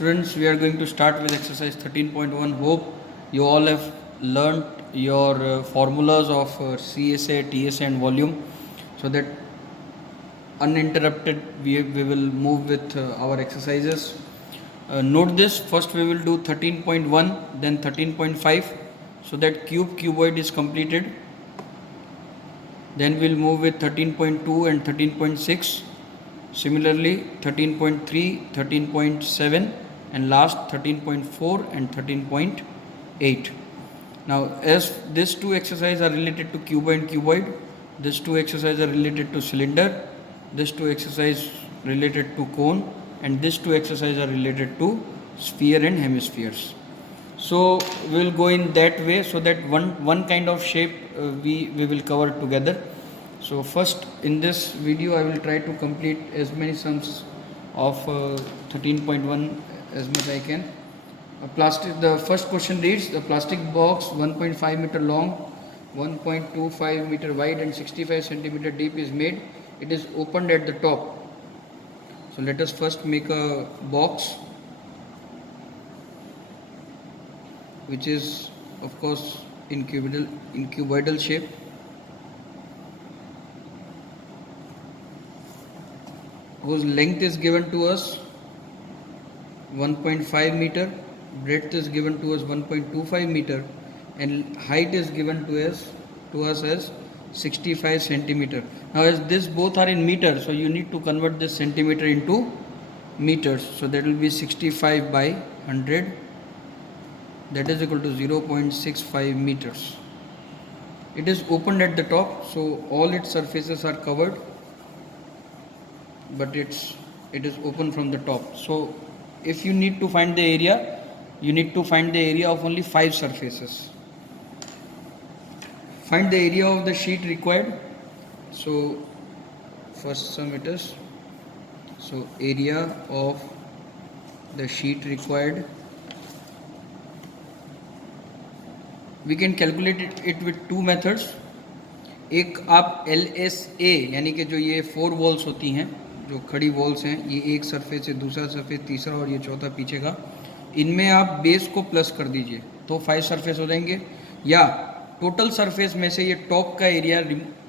Students, we are going to start with exercise 13.1. Hope you all have learnt your formulas of CSA, TSA and volume, so that uninterrupted we will move with our exercises. Note this, first we will do 13.1, then 13.5, so that cuboid is completed. Then we'll move with 13.2 and 13.6. Similarly 13.3, 13.7 and last 13.4 and 13.8. Now as these two exercises are related to cuboid, these two exercises are related to cylinder, these two exercises related to cone, and these two exercises are related to sphere and hemispheres. So we will go in that way, so that one kind of shape we will cover together. So first in this video I will try to complete as many sums of 13.1 as much I can. The first question reads, the plastic box 1.5 meter long, 1.25 meter wide and 65 centimeter deep is made. It is opened at the top. So let us first make a box, which is of course in cuboidal shape. Whose length is given to us 1.5 meter, breadth is given to us 1.25 meter, and height is given to us as 65 centimeter. Now as this both are in meters, so you need to convert this centimeter into meters. So that will be 65 by 100, that is equal to 0.65 meters. It is opened at the top, so all its surfaces are covered, but it is open from the top. So if you need to find the area, you need to find the area of only 5 surfaces. Find the area of the sheet required. So first sum it is, so area of the sheet required, we can calculate it with two methods. एक आप LSA यानी कि जो ये 4 walls होती हैं, जो खड़ी वॉल्स हैं, ये एक सरफेस है, दूसरा सरफेस, तीसरा और ये चौथा पीछे का, इनमें आप बेस को प्लस कर दीजिए तो 5 सरफेस हो जाएंगे, या टोटल सरफेस में से ये टॉप का एरिया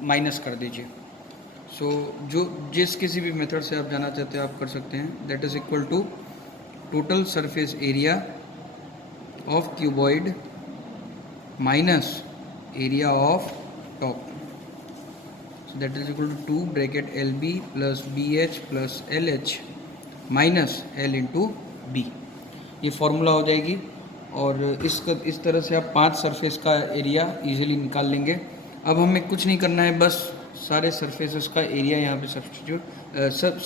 माइनस कर दीजिए. सो जो जिस किसी भी मेथड से आप जाना चाहते हैं आप कर सकते हैं. That is equal to total surface area of cuboid minus area of top. So that is equal to 2 bracket LB plus BH plus LH minus L into B. ये फॉर्मूला हो जाएगी और इस तरह से आप 5 सरफेस का एरिया इजीली निकाल लेंगे. अब हमें कुछ नहीं करना है, बस सारे सरफेसेस का एरिया यहाँ पे सब्सटीट्यूट,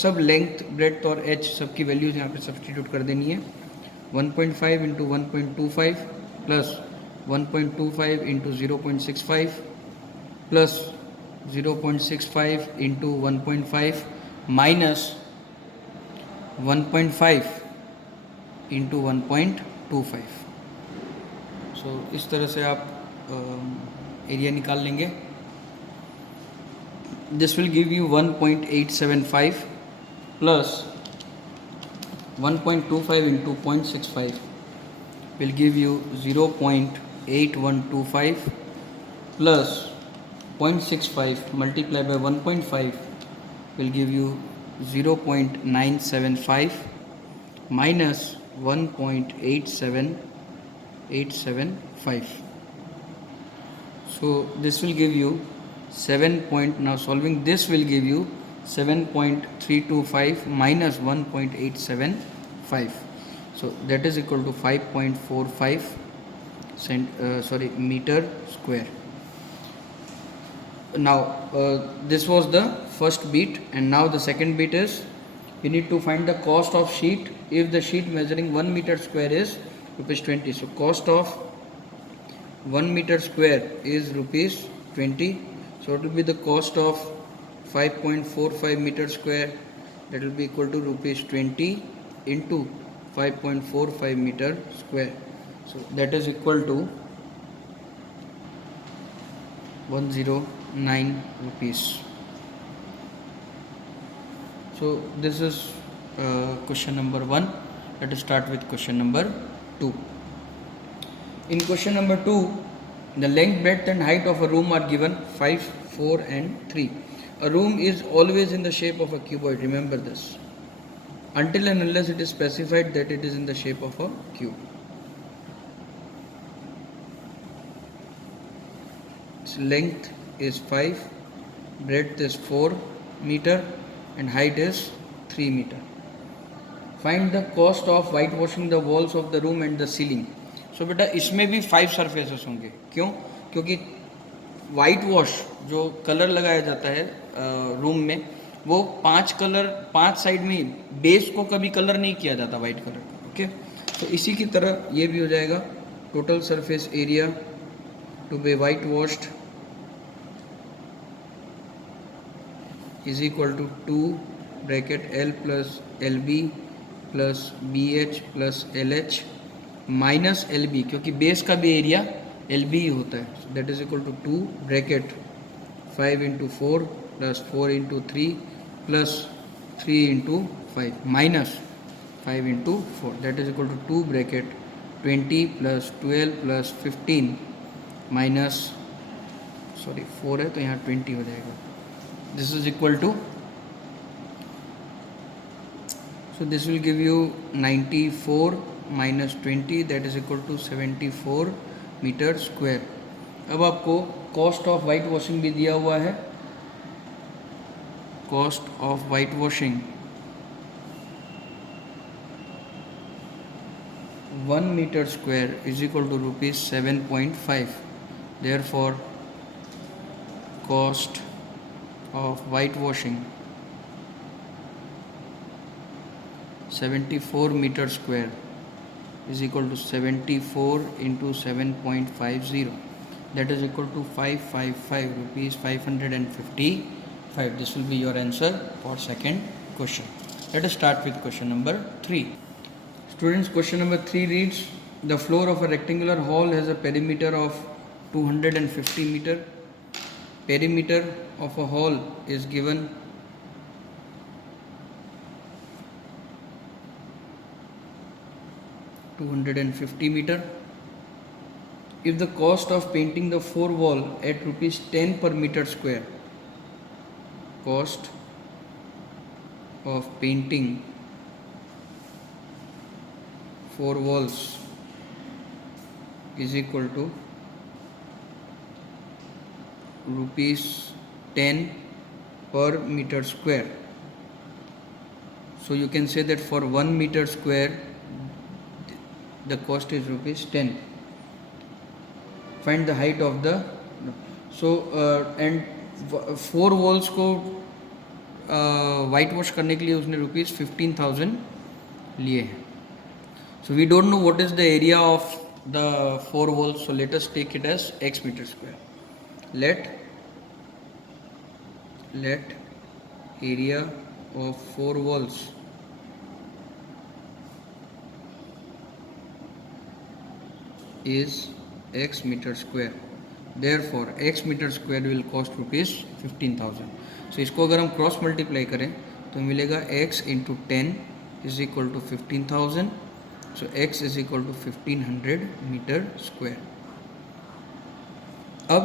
सब लेंथ, ब्रेड्थ और एच सब की वैल्यूज यहाँ पे सब्सटीट्यूट कर देनी है. 1.5 into 1.25 plus 1.25 into 0.65 plus 0.65 into 1.5 minus 1.5 into 1.25. So इस तरह से आप एरिया निकाल लेंगे. This will give you 1.875 plus 1.25 into 0.65 will give you 0.8125 plus 0.65 multiplied by 1.5 will give you 0.975 minus 1.875. So this will give you 7. Now solving this will give you 7.325 minus 1.875. So that is equal to 5.45 meter square. Now this was the first beat, and now the second beat is you need to find the cost of sheet if the sheet measuring 1 meter square is rupees 20. So cost of 1 meter square is rupees 20. So it will be the cost of 5.45 meter square, that will be equal to rupees 20 into 5.45 meter square. So that is equal to 109 rupees. So this is question number 1. Let us start with question number 2. In question number 2, the length, breadth and height of a room are given 5, 4 and 3. A room is always in the shape of a cuboid, remember this, until and unless it is specified that it is in the shape of a cube. Its length is 5, breadth is 4 meter and height is 3 meter. Find the cost of whitewashing the walls of the room and the ceiling. So बेटा इसमें भी 5 surfaces होंगे. क्यों? क्योंकि white wash जो colour लगाया जाता है रूम में, वो 5 साइड में, बेस को कभी कलर नहीं किया जाता वाइट कलर का. ओके, तो इसी की तरह ये भी हो जाएगा. Total surface area to be white washed is equal to 2 bracket L plus LB plus BH plus LH minus LB, क्योंकि बेस का भी एरिया LB ही होता है. That is equal to 2 bracket 5 into 4 plus 4 into 3 plus 3 into 5 minus 5 into 4. That is equal to 2 bracket 20 plus 12 plus 15 minus 4 है तो यहाँ 20 हो जाएगा. This is equal to, so this will give you 94 minus 20, that is equal to 74 metre square. अब आपको cost of white washing भी दिया हुआ है. Cost of white washing 1 metre square is equal to rupees 7.5. Therefore cost of white washing 74 metre square is equal to 74 into 7.50, that is equal to 555 rupees 555. This will be your answer for second question. Let us start with question number 3. Students, question number 3 reads, the floor of a rectangular hall has a perimeter of 250 meter. Perimeter of a hall is given 250 meter. If the cost of painting the 4 wall at rupees 10 per meter square, cost of painting 4 walls is equal to rupees 10 per meter square. So you can say that for 1 meter square the cost is rupees 10. Find the height of the, so and 4 walls को white wash करने के लिए उसने rupees 15,000 लिए हैं. So we don't know what is the area of the 4 walls, so let us take it as x meter square. Let area of 4 walls is x meter square. Therefore x meter square will cost rupees 15,000. So इसको अगर हम cross multiply करें तो मिलेगा x into 10 is equal to 15,000. So x is equal to 1500 meter square. अब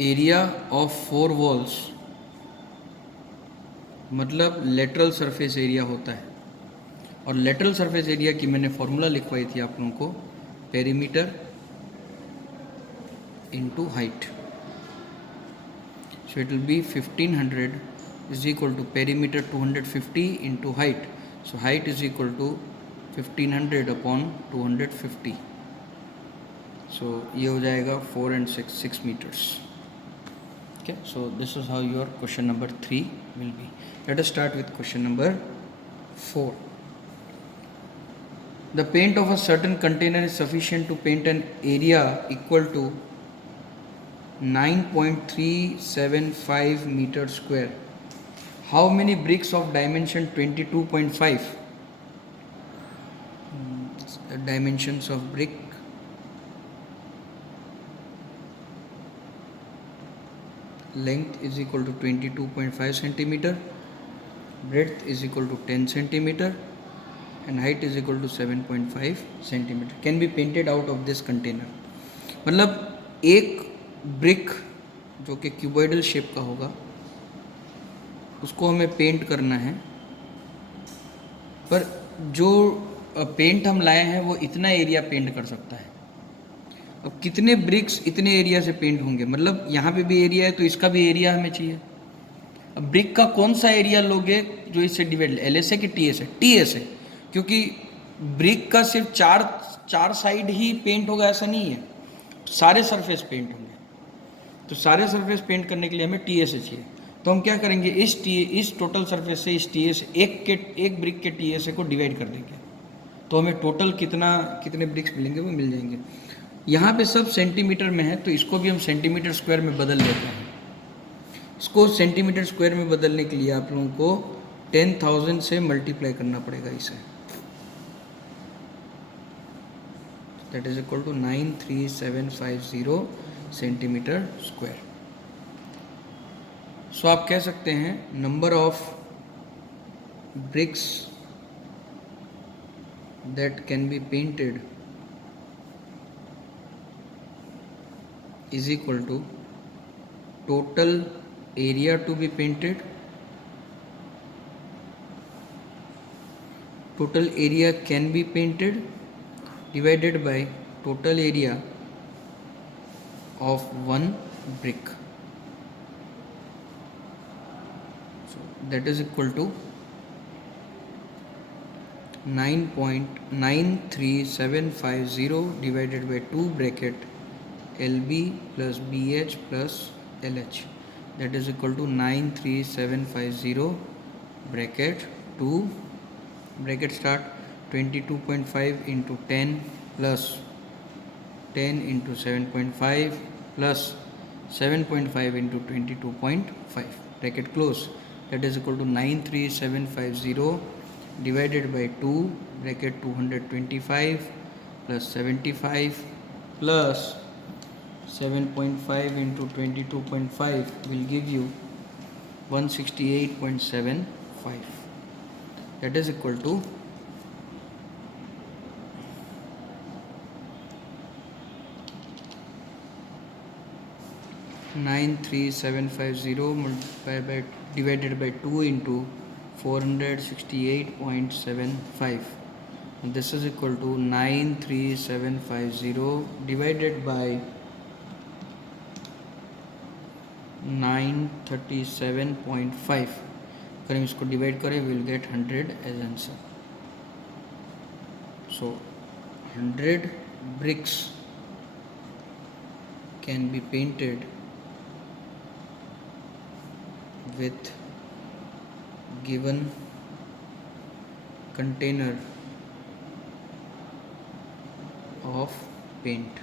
area of 4 walls मतलब lateral surface area होता है, और लेटरल सरफेस एरिया की मैंने फॉर्मूला लिखवाई थी आप लोगों को, perimeter into height. So it will be 1500 is equal to perimeter 250 into height. So height is equal to 1500 upon 250. सो ये हो जाएगा 4 and 6 metres. Okay, so this is how your question number 3 will be. Let us start with question number 4. The paint of a certain container is sufficient to paint an area equal to 9.375 meters square. How many bricks of dimension 22.5? Dimensions of brick. Length is equal to 22.5 centimeter. breadth is equal to 10 centimeter and height is equal to 7.5 centimeter can be painted out of this container. मतलब एक brick जो कि cuboidal shape का होगा उसको हमें paint करना है, पर जो पेंट हम लाए हैं वो इतना एरिया पेंट कर सकता है। अब कितने ब्रिक्स इतने एरिया से पेंट होंगे, मतलब यहाँ पे भी एरिया है तो इसका भी एरिया हमें चाहिए। अब ब्रिक का कौन सा एरिया लोगे जो इससे डिवाइड, एल एस है कि टी एस है? टी एस है, क्योंकि ब्रिक का सिर्फ चार साइड ही पेंट होगा ऐसा नहीं है, सारे सरफेस पेंट होंगे। तो सारे सरफेस पेंट करने के लिए हमें टी एस चाहिए। तो हम क्या करेंगे, इस टोटल सरफेस से इस टी एस एक ब्रिक के टी एस को डिवाइड कर देंगे, तो हमें टोटल कितने ब्रिक्स मिलेंगे वो मिल जाएंगे। यहाँ पे सब सेंटीमीटर में है तो इसको भी हम सेंटीमीटर स्क्वायर में बदल लेते हैं। इसको सेंटीमीटर स्क्वायर में बदलने के लिए आप लोगों को 10,000 से मल्टीप्लाई करना पड़ेगा इसे, that is equal to 93750 centimetre square. So आप कह सकते हैं number of bricks that can be painted is equal to total area to be painted, total area can be painted divided by total area of one brick, so that is equal to 9.93750 divided by 2 bracket LB plus BH plus LH, that is equal to 93750 bracket 2 bracket start 22.5 into 10 plus 10 into 7.5 plus 7.5 into 22.5 bracket close, that is equal to 93750 divided by 2 bracket 225 plus 75 plus 7.5 into 22.5 will give you 168.75, that is equal to 93750 multiplied by divided by 2 into 468.75, and this is equal to 93750 divided by 937.5, अगर हम इसको divide करें will get 100 as answer. So 100 bricks can be painted with given container of paint.